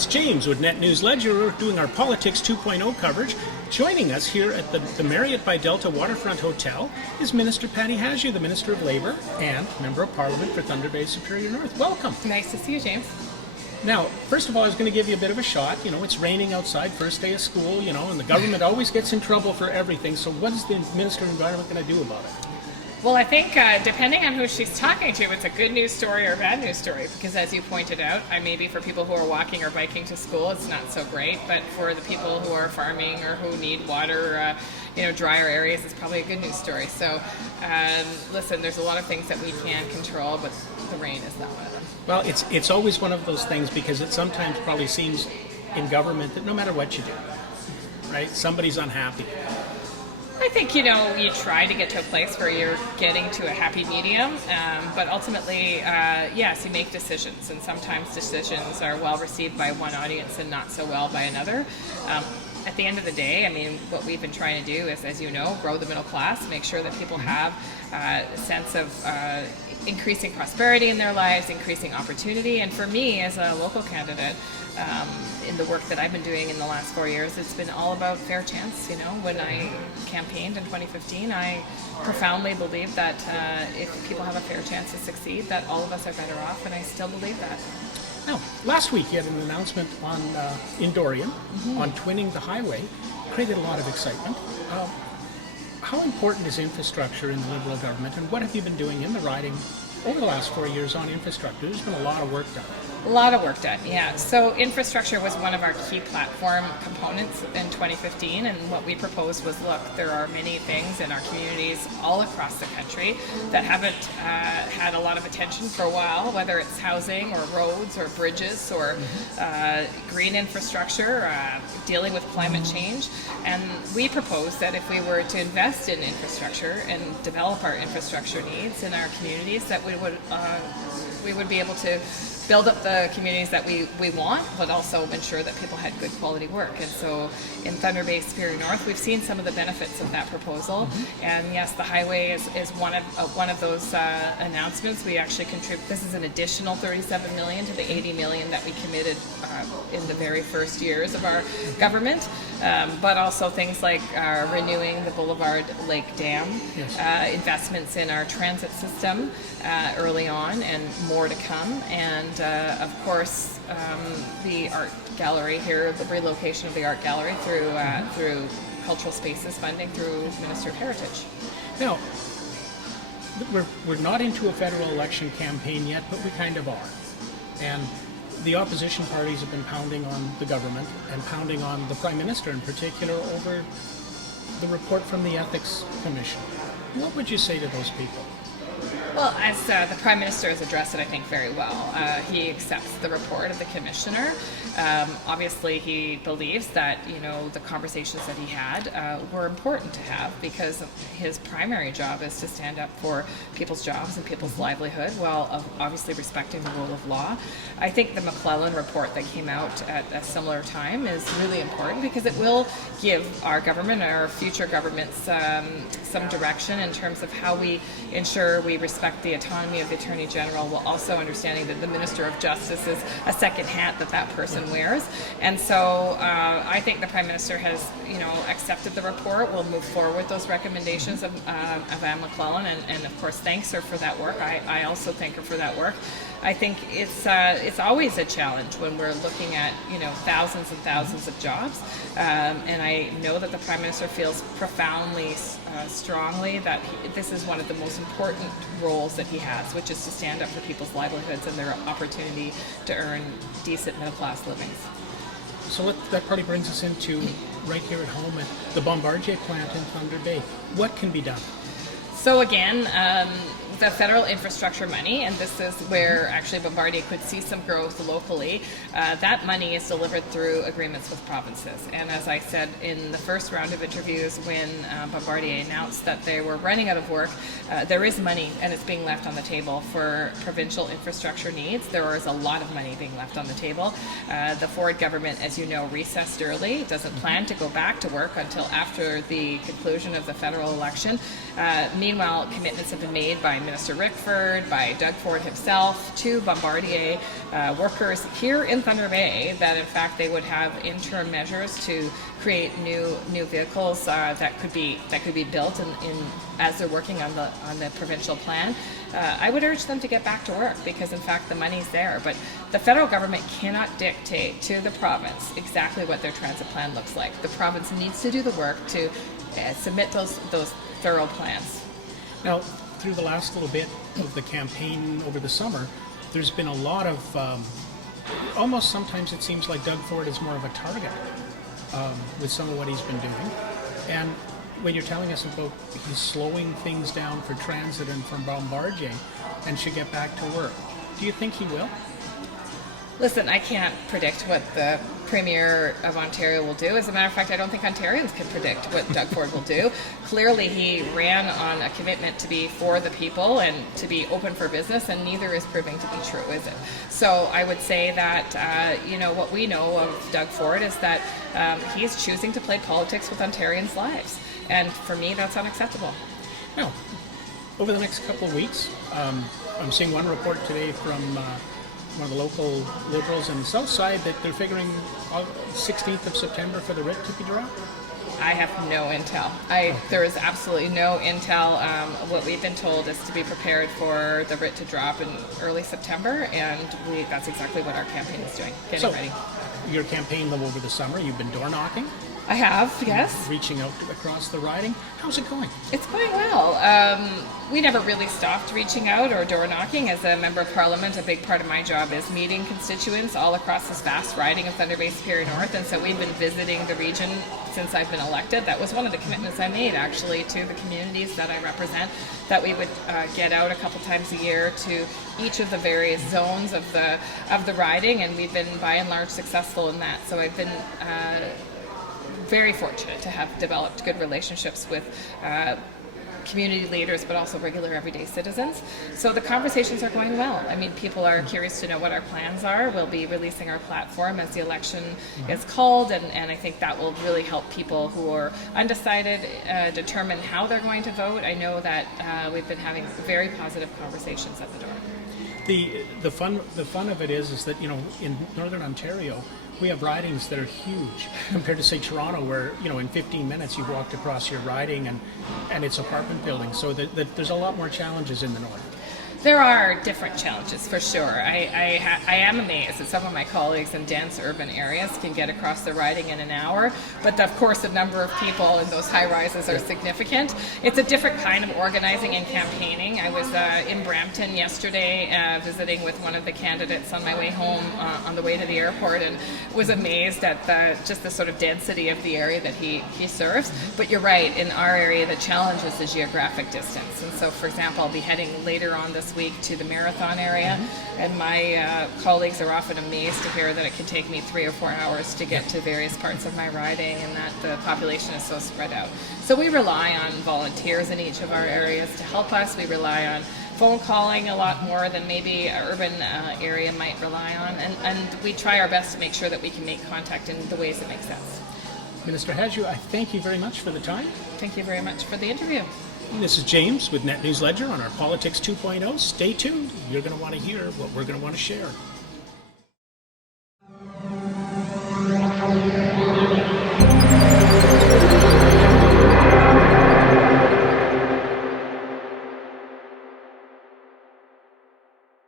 It's James with NetNewsLedger. We're doing our Politics 2.0 coverage. Joining us here at the Marriott by Delta Waterfront Hotel is Minister Patty Hajdu, the Minister of Labour and Member of Parliament for Thunder Bay Superior North. Welcome. Nice to see you, James. Now, first of all, I was going to give you a bit of a shot. You know, it's raining outside, first day of school, you know, and the government always gets in trouble for everything. So what is the Minister of Environment going to do about it? Well, I think depending on who she's talking to, it's a good news story or a bad news story. Because as you pointed out, maybe for people who are walking or biking to school, it's not so great. But for the people who are farming or who need water, drier areas, it's probably a good news story. So, listen, there's a lot of things that we can control, but the rain is not one of them. Well, it's always one of those things because it sometimes probably seems in government that no matter what you do, right, somebody's unhappy. I think, you try to get to a place where you're getting to a happy medium, but ultimately, yes, you make decisions, and sometimes decisions are well received by one audience and not so well by another. At the end of the day, what we've been trying to do is, as you know, grow the middle class, make sure that people have a sense of increasing prosperity in their lives, increasing opportunity. And for me, as a local candidate, in the work that I've been doing in the last 4 years, it's been all about fair chance. When I campaigned in 2015, I profoundly believed that if people have a fair chance to succeed, that all of us are better off, and I still believe that. Now, last week you had an announcement on in Dorian on twinning the highway. Created a lot of excitement. How important is infrastructure in the Liberal government, and what have you been doing in the riding over the last 4 years on infrastructure? There's been a lot of work done. A lot of work done, yeah. So infrastructure was one of our key platform components in 2015, and what we proposed was, look, there are many things in our communities all across the country that haven't had a lot of attention for a while, whether it's housing or roads or bridges or green infrastructure, dealing with climate change. And we proposed that if we were to invest in infrastructure and develop our infrastructure needs in our communities, that we would be able to build up the communities that we want, but also ensure that people had good quality work. And so in Thunder Bay Superior North, we've seen some of the benefits of that proposal. And yes, the highway is one of those announcements. We actually contribute. This is an additional $37 million to the $80 million that we committed in the very first years of our government. But also things like renewing the Boulevard Lake Dam, investments in our transit system early on, and more to come. And of course, the art gallery here, the relocation of the art gallery through cultural spaces funding through Minister of Heritage. Now, we're not into a federal election campaign yet, but we kind of are. And the opposition parties have been pounding on the government and pounding on the Prime Minister in particular over the report from the Ethics Commission. What would you say to those people? Well, as the Prime Minister has addressed it, I think, very well. He accepts the report of the Commissioner. Obviously, he believes that, the conversations that he had were important to have, because his primary job is to stand up for people's jobs and people's livelihood, while obviously respecting the rule of law. I think the McClellan report that came out at a similar time is really important, because it will give our government, our future governments, some direction in terms of how we ensure we respect the autonomy of the Attorney General, while also understanding that the Minister of Justice is a second hat that person wears. And so I think the Prime Minister has, accepted the report. We'll move forward with those recommendations of Anne McClellan, and of course thanks her for that work. I also thank her for that work. I think it's always a challenge when we're looking at thousands and thousands of jobs, and I know that the Prime Minister feels profoundly strongly that this is one of the most important roles that he has, which is to stand up for people's livelihoods and their opportunity to earn decent middle class livings. So that probably brings us into right here at home at the Bombardier plant in Thunder Bay. What can be done? So again, the federal infrastructure money, and this is where actually Bombardier could see some growth locally, that money is delivered through agreements with provinces. And as I said in the first round of interviews, when Bombardier announced that they were running out of work, there is money, and it's being left on the table for provincial infrastructure needs. There is a lot of money being left on the table. The Ford government, as you know, recessed early, doesn't plan to go back to work until after the conclusion of the federal election. Meanwhile, commitments have been made by Minister Rickford, by Doug Ford himself, to Bombardier workers here in Thunder Bay that in fact they would have interim measures to create new vehicles that could be built in as they're working on the provincial plan. I would urge them to get back to work because in fact the money's there, but the federal government cannot dictate to the province exactly what their transit plan looks like. The province needs to do the work to submit those thorough plans. Now, through the last little bit of the campaign over the summer, there's been a lot of, almost sometimes it seems like Doug Ford is more of a target with some of what he's been doing. And when you're telling us about he's slowing things down for transit and from Bombardier and should get back to work, do you think he will? Listen, I can't predict what the Premier of Ontario will do. As a matter of fact, I don't think Ontarians can predict what Doug Ford will do. Clearly, he ran on a commitment to be for the people and to be open for business, and neither is proving to be true, is it? So I would say that, what we know of Doug Ford is that he's choosing to play politics with Ontarians' lives. And for me, that's unacceptable. Now, over the next couple of weeks, I'm seeing one report today from one of the local Liberals in the South Side that they're figuring 16th of September for the writ to be dropped. I have no intel. There is absolutely no intel. What we've been told is to be prepared for the writ to drop in early September, and that's exactly what our campaign is doing, getting ready. Your campaign over the summer, you've been door knocking? I have, yes. Reaching out across the riding. How's it going? It's going well. We never really stopped reaching out or door knocking. As a member of Parliament, a big part of my job is meeting constituents all across this vast riding of Thunder Bay Superior North, and so we've been visiting the region since I've been elected. That was one of the commitments I made, actually, to the communities that I represent, that we would get out a couple times a year to each of the various zones of the riding, and we've been by and large successful in that. So I've been very fortunate to have developed good relationships with community leaders, but also regular everyday citizens. So the conversations are going well. I mean, people are curious to know what our plans are. We'll be releasing our platform as the election is called, and I think that will really help people who are undecided determine how they're going to vote. I know that we've been having very positive conversations at the door. The fun of it is that, in Northern Ontario, we have ridings that are huge compared to, say, Toronto, where, in 15 minutes you've walked across your riding and it's apartment buildings. So there's a lot more challenges in the north. There are different challenges, for sure. I am amazed that some of my colleagues in dense urban areas can get across the riding in an hour, but of course the number of people in those high rises are significant. It's a different kind of organizing and campaigning. I was in Brampton yesterday visiting with one of the candidates on my way home on the way to the airport, and was amazed at just the sort of density of the area that he serves. But you're right, in our area the challenge is the geographic distance. And so, for example, I'll be heading later on this week to the Marathon area, and my colleagues are often amazed to hear that it can take me 3 or 4 hours to get to various parts of my riding, and that the population is so spread out. So we rely on volunteers in each of our areas to help us. We rely on phone calling a lot more than maybe an urban area might rely on, and we try our best to make sure that we can make contact in the ways that make sense. Minister Hajdu, I thank you very much for the time. Thank you very much for the interview. This is James with NetNewsLedger on our Politics 2.0. Stay tuned. You're going to want to hear what we're going to want to share.